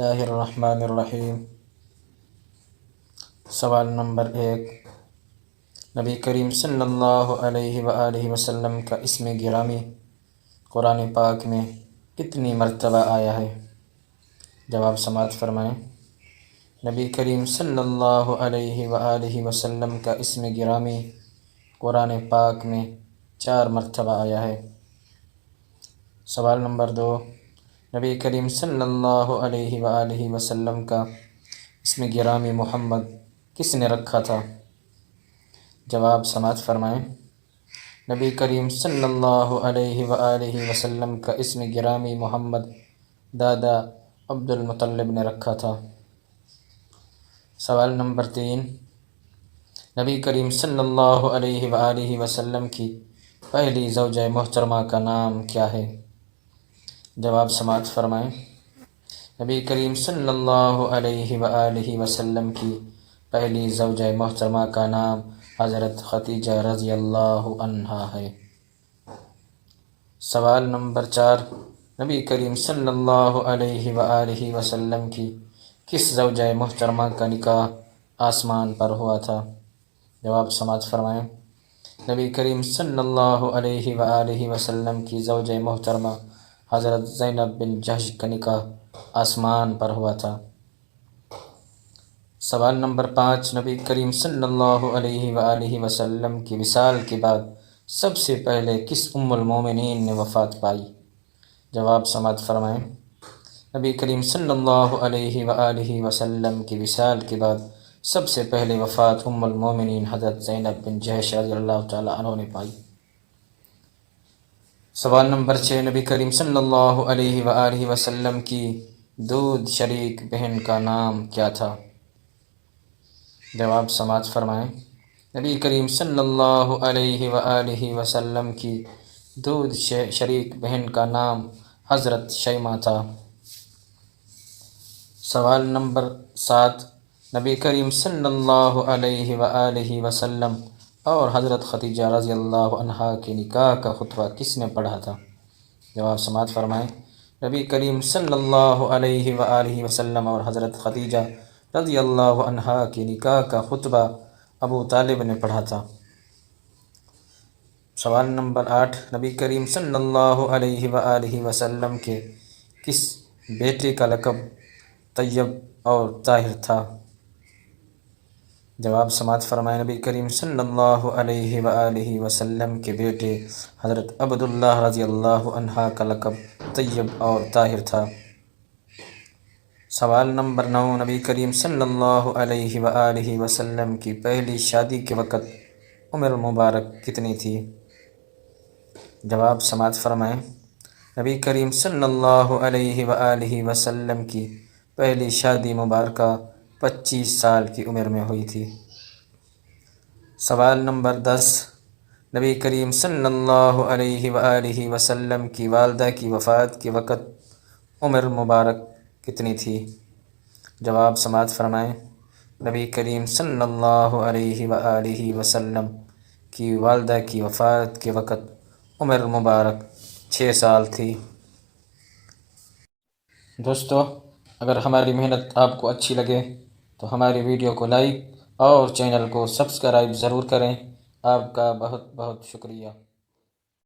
اللہ الرحمن الرحیم۔ سوال نمبر 1، نبی کریم صلی اللہ علیہ وآلہ وسلم کا اسم گرامی قرآن پاک میں کتنی مرتبہ آیا ہے؟ جواب سماعت فرمائیں۔ نبی کریم صلی اللہ علیہ وآلہ وسلم کا اسم گرامی قرآن پاک میں 4 مرتبہ آیا ہے۔ سوال نمبر 2، نبی کریم صلی اللہ علیہ وآلہ وسلم کا اسم گرامی محمد کس نے رکھا تھا؟ جواب سماعت فرمائیں۔ نبی کریم صلی اللہ علیہ وآلہ وسلم کا اسم گرامی محمد دادا عبد المطلب نے رکھا تھا۔ سوال نمبر 3، نبی کریم صلی اللہ علیہ وآلہ وسلم کی پہلی زوجہ محترمہ کا نام کیا ہے؟ جواب سماعت فرمائیں۔ نبی کریم صلی اللہ علیہ وآلہ وسلم کی پہلی زوجہ محترمہ کا نام حضرت خدیجہ رضی اللہ عنہا ہے۔ سوال نمبر 4، نبی کریم صلی اللہ علیہ وآلہ وسلم کی کس زوجہ محترمہ کا نکاح آسمان پر ہوا تھا؟ جواب سماعت فرمائیں۔ نبی کریم صلی اللہ علیہ وآلہ وسلم کی زوجہ محترمہ حضرت زینب بن جحش کا نکاح آسمان پر ہوا تھا۔ سوال نمبر 5، نبی کریم صلی اللہ علیہ وآلہ وسلم کی وصال کے بعد سب سے پہلے کس ام المومنین نے وفات پائی؟ جواب سماعت فرمائیں۔ نبی کریم صلی اللہ علیہ وآلہ وسلم کی وصال کے بعد سب سے پہلے وفات ام المومنین حضرت زینب بن جحش رضی اللہ تعالی عنہ نے پائی۔ سوال نمبر 6، نبی کریم صلی اللہ علیہ وآلہ وسلم کی دودھ شریک بہن کا نام کیا تھا؟ جواب سماعت فرمائیں۔ نبی کریم صلی اللہ علیہ وآلہ وسلم کی دودھ شریک بہن کا نام حضرت شیمہ تھا۔ سوال نمبر 7، نبی کریم صلی اللہ علیہ وآلہ وسلم اور حضرت خدیجہ رضی اللہ عنہا کے نکاح کا خطبہ کس نے پڑھا تھا؟ جواب سماعت فرمائیں۔ نبی کریم صلی اللہ علیہ وآلہ وسلم اور حضرت خدیجہ رضی اللہ عنہا کے نکاح کا خطبہ ابو طالب نے پڑھا تھا۔ سوال نمبر 8، نبی کریم صلی اللہ علیہ وآلہ وسلم کے کس بیٹے کا لقب طیب اور طاہر تھا؟ جواب سماعت فرمائیں۔ نبی کریم صلی اللہ علیہ وآلہ وسلم کے بیٹے حضرت عبداللہ رضی اللہ عنہ کا لقب طیب اور طاہر تھا۔ سوال نمبر 9، نبی کریم صلی اللہ علیہ وآلہ وسلم کی پہلی شادی کے وقت عمر مبارک کتنی تھی؟ جواب سماعت فرمائیں۔ نبی کریم صلی اللہ علیہ وآلہ وسلم کی پہلی شادی مبارکہ 25 سال کی عمر میں ہوئی تھی۔ سوال نمبر 10، نبی کریم صلی اللہ علیہ وآلہ وسلم کی والدہ کی وفات کے وقت عمر مبارک کتنی تھی؟ جواب سماعت فرمائیں۔ نبی کریم صلی اللہ علیہ وآلہ وسلم کی والدہ کی وفات کے وقت عمر مبارک 6 سال تھی۔ دوستو، اگر ہماری محنت آپ کو اچھی لگے تو ہماری ویڈیو کو لائک اور چینل کو سبسکرائب ضرور کریں۔ آپ کا بہت بہت شکریہ۔